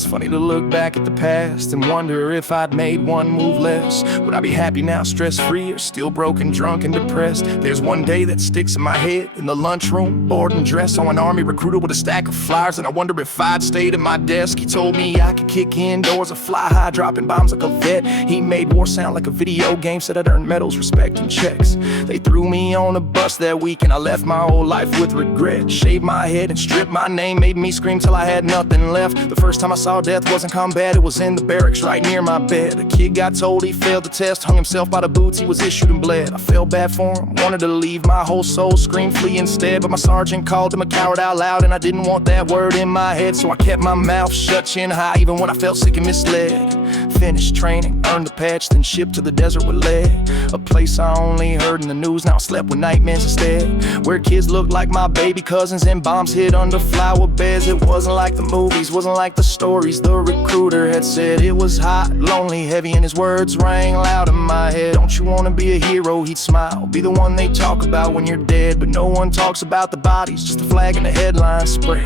It's funny to look back at the past and wonder if I'd made one move less. Would I be happy now, stress-free, or still broken, drunk, and depressed? There's one day that sticks in my head. In the lunchroom, bored and dressed, saw an army recruiter with a stack of flyers, and I wonder if I'd stayed at my desk. He told me I could kick indoors or fly high, dropping bombs like a vet. He made war sound like a video game, said I'd earn medals, respect, and checks. They threw me on a bus that week, and I left my whole life with regret. Shaved my head and stripped my name, made me scream till I had nothing left. The first time I saw death wasn't combat, it was in the barracks right near my bed. A kid got told he failed the test, hung himself by the boots, he was issued and bled. I felt bad for him, wanted to leave my whole soul, scream flee instead. But my sergeant called him a coward out loud, and I didn't want that word in my head. So I kept my mouth shut, chin high, even when I felt sick and misled. Finished training, earned a patch, then shipped to the desert with lead. A place I only heard in the news, now I slept with nightmares instead. Where kids looked like my baby cousins and bombs hid under flower beds. It wasn't like the movies, wasn't like the stories the recruiter had said. It was hot, lonely, heavy, and his words rang loud in my head. Don't you wanna be a hero? He'd smile, be the one they talk about when you're dead. But no one talks about the bodies, just a flag and the headlines spread.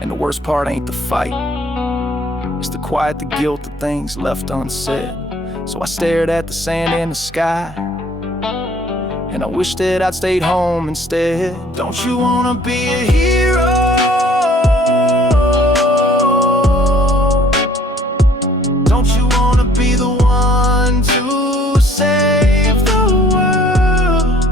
And the worst part ain't the fight, it's the quiet, the guilt, the things left unsaid. So I stared at the sand in the sky, and I wish that I'd stayed home instead. Don't you wanna be a hero? Don't you wanna be the one to save the world?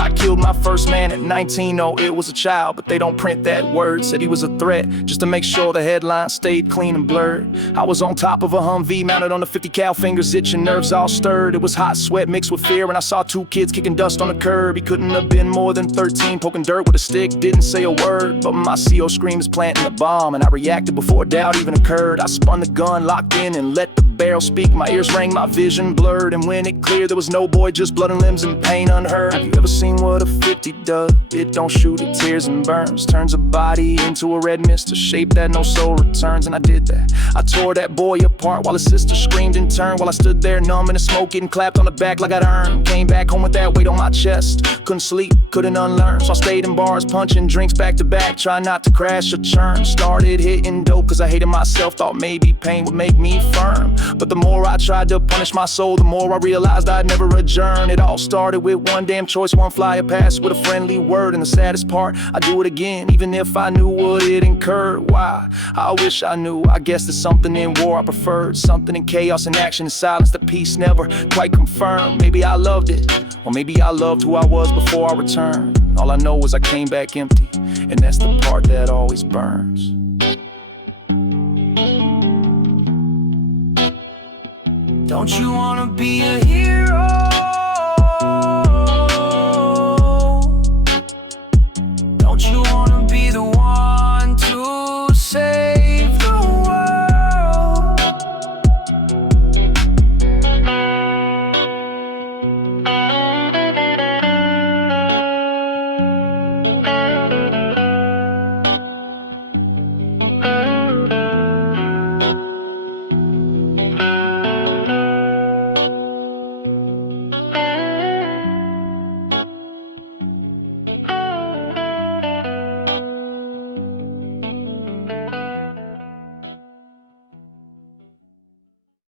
I killed my first man at 19, oh, it was a child, but they don't print that word. Said he was a threat, just to make sure the headlines stayed clean and blurred. I was on top of a Humvee, mounted on a 50 cal, fingers itching, nerves all stirred. It was hot sweat mixed with fear, and I saw two kids kicking dust on the curb. He couldn't have been more than 13, poking dirt with a stick, didn't say a word. But my CO scream is planting the bomb, and I reacted before doubt even occurred. I spun the gun, locked in, and let the barrel speak. My ears rang, my vision blurred, and when it cleared, there was no boy, just blood and limbs and pain unheard. Have you ever seen what a 50 does? It don't shoot, it tears and burns, turns a body into a red mist, a shape that no soul returns. And I did that, I tore that boy apart while his sister screamed in turn. While I stood there numb in the smoke, getting clapped on the back like I'd earned. Came back home with that weight on my chest, couldn't sleep, couldn't unlearn. So I stayed in bars, punching drinks back to back, trying not to crash or churn. Started hitting dope cause I hated myself, thought maybe pain would make me firm. But the more I tried to punish my soul, the more I realized I'd never adjourn. It all started with one damn choice, one flyer pass with a friendly word. And the saddest part, I'd do it again, even if I knew what it incurred. Why? I wish I knew. I guess there's something in war I preferred, something in chaos and action and silence that peace never quite confirmed. Maybe I loved it, or maybe I loved who I was before I returned. All I know is I came back empty, and that's the part that always burns. Don't you wanna be a hero?